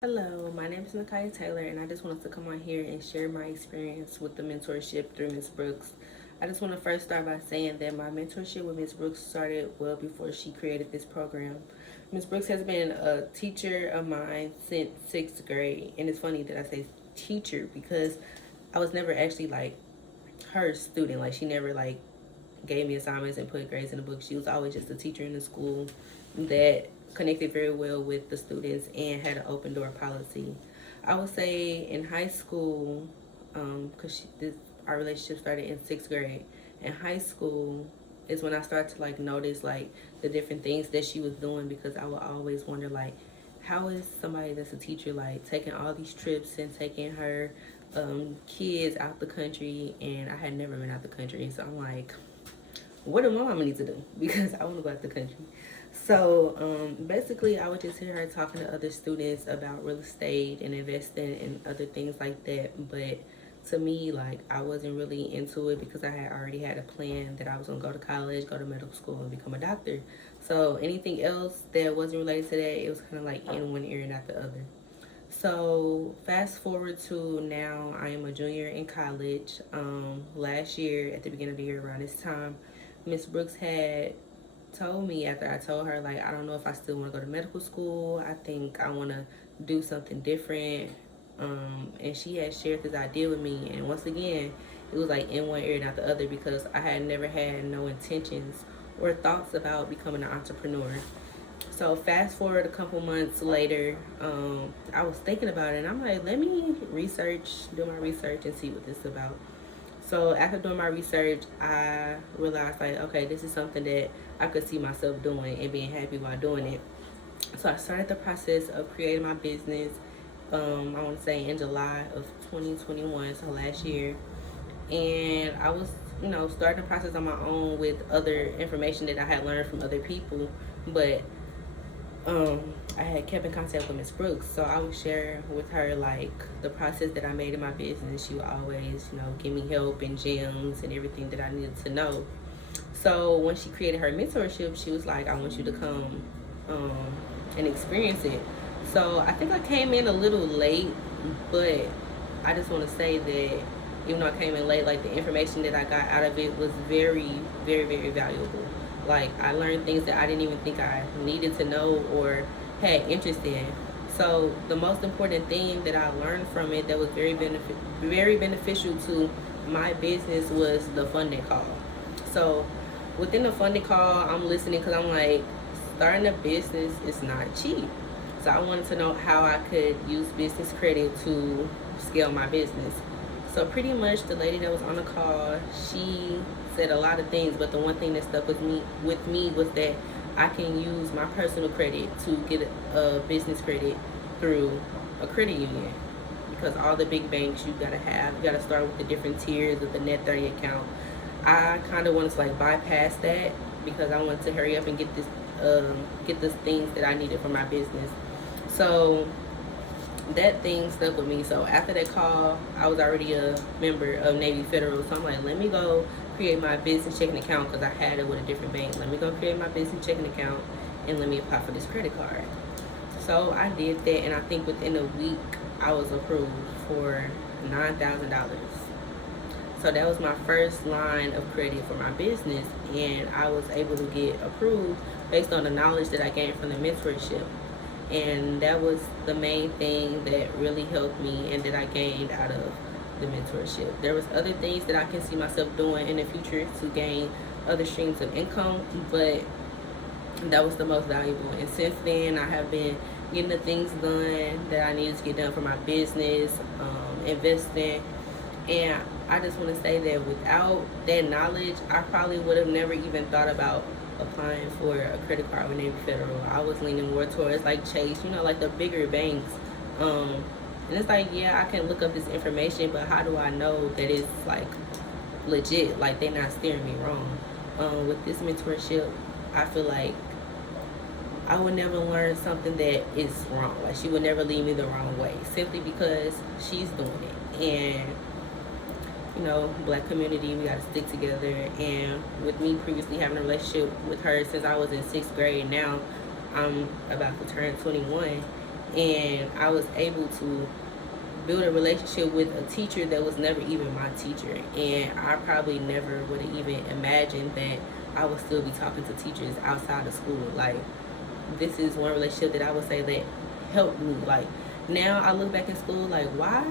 Hello, my name is Nakia Taylor, and I just wanted to come on here and share my experience with the mentorship through Miss Brooks. I just want to first start by saying that my mentorship with Miss Brooks started well before she created this program. Miss Brooks has been a teacher of mine since sixth grade, and it's funny that I say teacher because I was never actually like her student. Like she never like gave me assignments and put grades in the book. She was always just a teacher in the school that connected very well with the students and had an open door policy. I would say in high school, because our relationship started in sixth grade. In high school is when I started to like notice like the different things that she was doing because I would always wonder like how is somebody that's a teacher like taking all these trips and taking her kids out the country, and I had never been out the country, so I'm like, what do my mama need to do? Because I want to go out the country. So basically, I would just hear her talking to other students about real estate and investing and other things like that. But to me, like, I wasn't really into it because I had already had a plan that I was going to go to college, go to medical school, and become a doctor. So anything else that wasn't related to that, it was kind of like in one ear and out the other. So fast forward to now, I am a junior in college. Last year, at the beginning of the year, around this time, Miss Brooks had told me after I told her like I don't know if I still want to go to medical school. I think I want to do something different. And she had shared this idea with me, and once again, it was like in one ear and out the other because I had never had no intentions or thoughts about becoming an entrepreneur. So fast forward a couple months later, I was thinking about it, and I'm like, let me do my research, and see what this is about. So after doing my research, I realized like, okay, this is something that I could see myself doing and being happy while doing it. So I started the process of creating my business. I want to say in July of 2021, so last year, and I was, starting the process on my own with other information that I had learned from other people, but um, I had kept in contact with Miss Brooks, so I would share with her like the process that I made in my business. She would always, give me help and gems and everything that I needed to know. So when she created her mentorship, she was like, "I want you to come um, and experience it." So I think I came in a little late, but I just want to say that even though I came in late, like the information that I got out of it was very, very, very valuable. Like I learned things that I didn't even think I needed to know or had interest in. So the most important thing that I learned from it that was very beneficial to my business was the funding call. So within the funding call, I'm listening because I'm like, starting a business is not cheap. So I wanted to know how I could use business credit to scale my business. So pretty much the lady that was on the call, she said a lot of things, but the one thing that stuck with me was that I can use my personal credit to get a business credit through a credit union. Because all the big banks you gotta start with the different tiers of the net 30 account. I kind of wanted to like bypass that because I wanted to hurry up and get the things that I needed for my business. So that thing stuck with me. So after that call, I was already a member of Navy Federal. So I'm like, let me go create my business checking account because I had it with a different bank. Let me go create my business checking account and let me apply for this credit card. So I did that, and I think within a week I was approved for $9,000. So that was my first line of credit for my business, and I was able to get approved based on the knowledge that I gained from the mentorship. And that was the main thing that really helped me and that I gained out of the mentorship. There was other things that I can see myself doing in the future to gain other streams of income, but that was the most valuable. And since then, I have been getting the things done that I needed to get done for my business, investing, and I just want to say that without that knowledge, I probably would have never even thought about applying for a credit card with Navy Federal. I was leaning more towards like Chase, like the bigger banks. And it's like, yeah, I can look up this information, but how do I know that it's like legit? Like they're not steering me wrong. With this mentorship, I feel like I would never learn something that is wrong. Like she would never lead me the wrong way simply because she's doing it. And black community, we gotta stick together. And with me previously having a relationship with her since I was in sixth grade, now I'm about to turn 21, And I was able to build a relationship with a teacher that was never even my teacher. And I probably never would have even imagined that I would still be talking to teachers outside of school. Like, this is one relationship that I would say that helped me. Like, now I look back in school, like, why?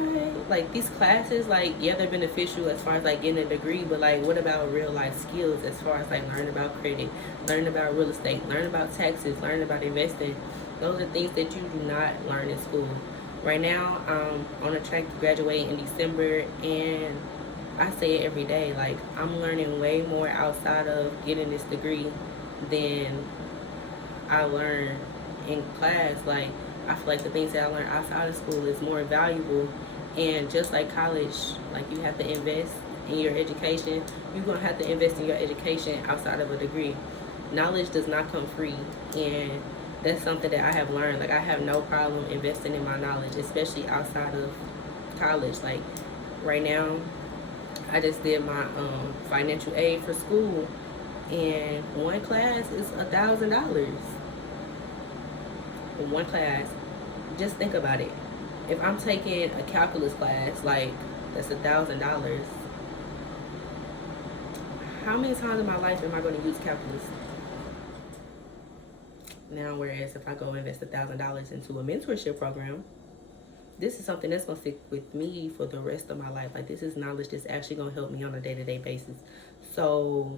Like, these classes, like, yeah, they're beneficial as far as like getting a degree, but like, what about real life skills as far as like learning about credit, learning about real estate, learning about taxes, learning about investing? Those are things that you do not learn in school. Right now, I'm on a track to graduate in December, and I say it every day, like, I'm learning way more outside of getting this degree than I learned in class. Like, I feel like the things that I learned outside of school is more valuable. And just like college, like, you have to invest in your education, you're gonna have to invest in your education outside of a degree. Knowledge does not come free, and that's something that I have learned. Like, I have no problem investing in my knowledge, especially outside of college. Like, right now, I just did my financial aid for school, and one class is $1,000. One class. Just think about it. If I'm taking a calculus class, like, that's $1,000. How many times in my life am I going to use calculus? Now, whereas if I go invest $1,000 into a mentorship program, this is something that's gonna stick with me for the rest of my life. Like, this is knowledge that's actually gonna help me on a day-to-day basis. So,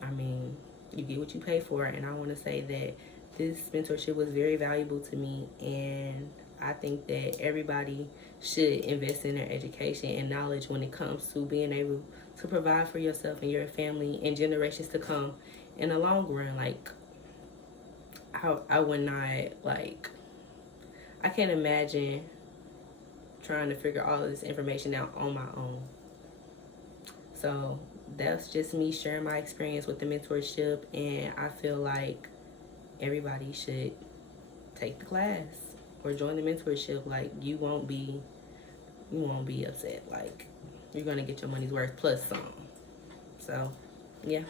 I mean, you get what you pay for, and I want to say that this mentorship was very valuable to me, and I think that everybody should invest in their education and knowledge when it comes to being able to provide for yourself and your family and generations to come in the long run. Like, I would not, like, I can't imagine trying to figure all of this information out on my own. So that's just me sharing my experience with the mentorship, and I feel like everybody should take the class or join the mentorship. Like, you won't be upset. Like, you're gonna get your money's worth plus some. So yeah.